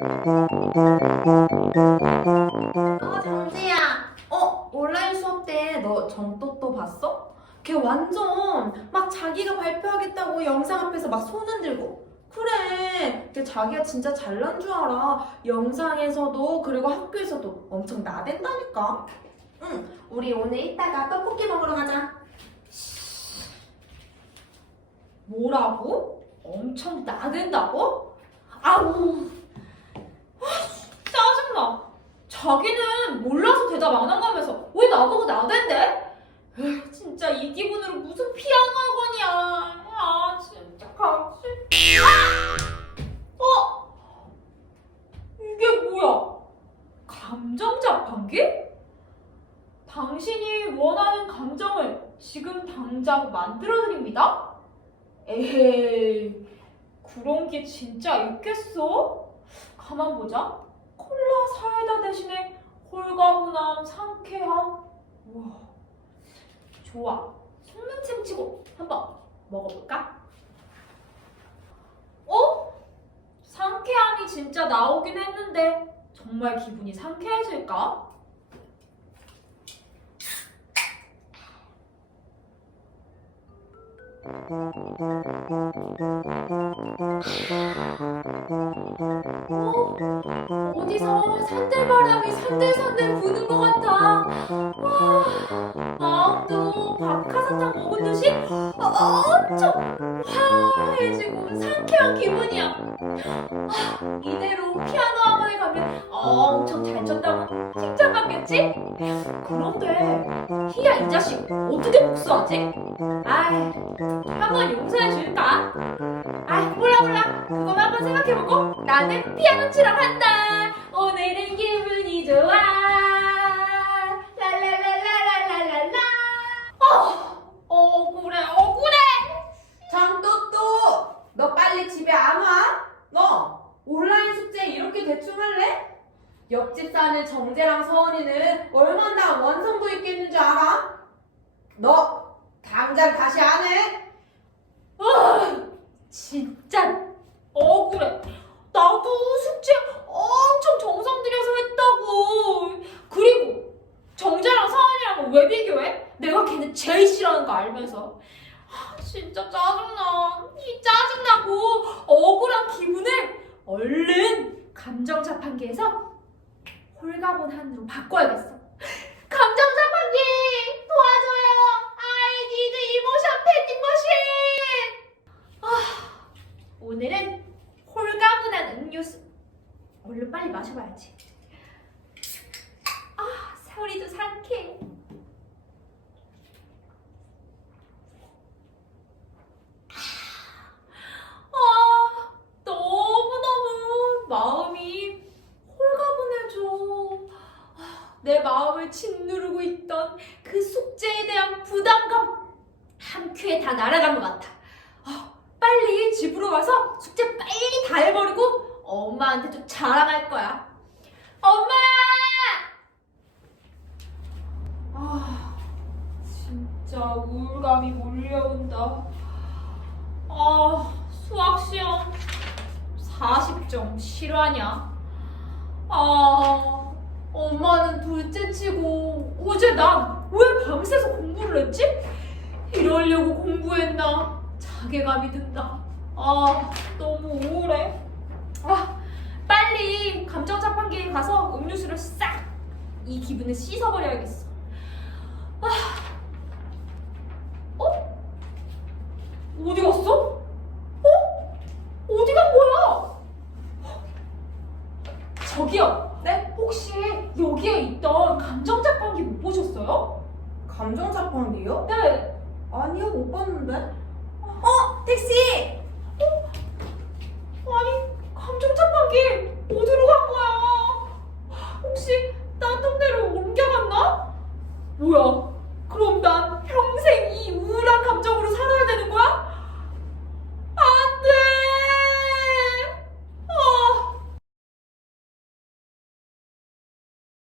어, 정지야. 어, 온라인 수업 때너 전또또 봤어? 걔 완전 막 자기가 발표하겠다고 영상 앞에서 막 손 흔들고. 그래. 걔 자기가 진짜 잘난 줄 알아. 영상에서도 그리고 학교에서도 엄청 나댄다니까. 응, 우리 오늘 이따가 떡볶이 먹으러 가자. 뭐라고? 엄청 나댄다고? 아우. 짜증나. 자기는 몰라서 대답 안 한다면서 왜 나보고 나댄대? 에휴, 진짜 이 기분으로 무슨 피아노 학원이야. 아, 진짜 같이. 아! 어? 이게 뭐야? 감정 자판기? 당신이 원하는 감정을 지금 당장 만들어 드립니다. 에헤이, 그런 게 진짜 있겠어? 가만 보자. 사이다 대신에 홀가분함, 상쾌함. 우와, 좋아. 속눈썹 치고 한번 먹어볼까? 어? 상쾌함이 진짜 나오긴 했는데 정말 기분이 상쾌해질까? 어? 어디서 산들바람이 산들산들 부는 것 같아. 와, 마음도 박하사탕 먹은 듯이 엄청 화해지고 상쾌한 기분이야. 아, 이대로 피아노 학원에 가면 엄청 잘 쳤다고 칭찬 받겠지? 그런데 희야 이 자식 어떻게 복수하지? 아이, 한번 용서해 줄까? 아이, 한번 생각해보고 나는 피아노 치러 간다. 오늘은 기분이 좋아. 랄랄랄랄랄랄랄라. 어, 억울해, 억울해. 장또또 너 빨리 집에 안 와? 너 온라인 숙제 이렇게 대충 할래? 옆집 사는 정재랑 서원이는 얼마나 원성도 있겠는 줄 알아? 너 당장 다시 안 해? 아, 진짜 억울해. 나도 숙제 엄청 정성 들여서 했다고. 그리고 정재랑 서원이랑은 왜 비교해? 내가 걔는 제일 싫어하는 거 알면서. 아, 진짜 짜증나. 이 짜증나고 억울한 기분을 얼른 감정 자판기에서 홀가분 한으로 바꿔야겠어. 감정 자판기 도와줘요. I need emotion vending machine. 아, 오늘은 홀가분한 음료수. 얼른 빨리 마셔봐야지. 아, 세월이도 상쾌해. 아, 너무너무 마음이 홀가분해져. 아, 내 마음을 짓누르고 있던 그 숙제에 대한 부담감 한 큐에 다 날아간 것 같아. 아, 빨리 집으로 가서 숙제 빨리 다 해버리고 엄마한테 좀 자랑할 거야. 엄마! 아, 진짜 우울감이 몰려온다. 아, 수학 시험 40점 실화냐? 아, 엄마는 둘째 치고 어제 난 왜 밤새서 공부를 했지? 이러려고 공부했나? 자괴감이 든다. 아, 너무 우울해. 아, 빨리 감정 자판기에 가서 음료수를 싹 이 기분을 씻어버려야겠어. 아, 어? 어디 갔어? 어? 어디 간 거야? 저기요. 네? 혹시 여기에 있던 감정 자판기 못 보셨어요? 감정 자판기요? 네. 아니요 못 봤는데 어, 택시!